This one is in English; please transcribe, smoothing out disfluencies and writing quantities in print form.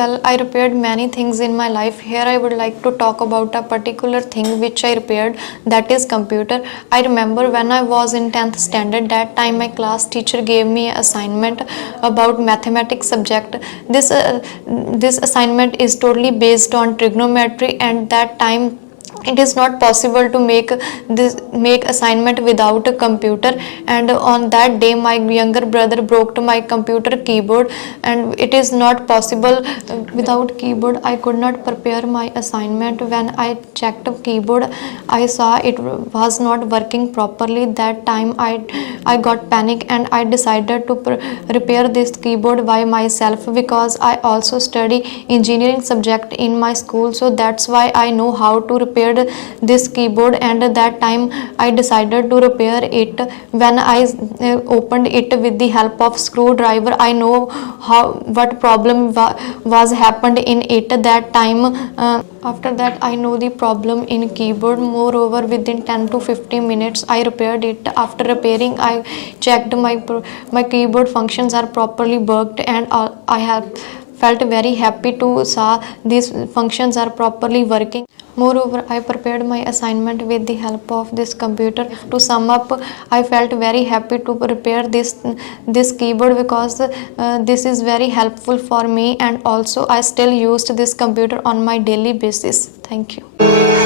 Well, I repaired many things in my life. Here I would like to talk about a particular thing which I repaired, that is computer. I remember when I was in 10th standard, that time my class teacher gave me an assignment about mathematics subject. This assignment is totally based on trigonometry, and that time it is not possible to make assignment without a computer. And on that day my younger brother broke my computer keyboard, and it is not possible without keyboard. I could not prepare my assignment. When I checked keyboard, I saw it was not working properly. That time I got panic, and I decided to repair this keyboard by myself, because I also study engineering subject in my school, so that's why I know how to repair this keyboard. And that time I decided to repair it. When I opened it with the help of screwdriver, I know what problem was happened in it. That time after that I know the problem in keyboard. Moreover, within 10 to 15 minutes I repaired it. After repairing, I checked my keyboard functions are properly worked, and I have felt very happy to saw these functions are properly working. Moreover, I prepared my assignment with the help of this computer. To sum up, I felt very happy to repair this keyboard, because this is very helpful for me, and also I still used this computer on my daily basis. Thank you.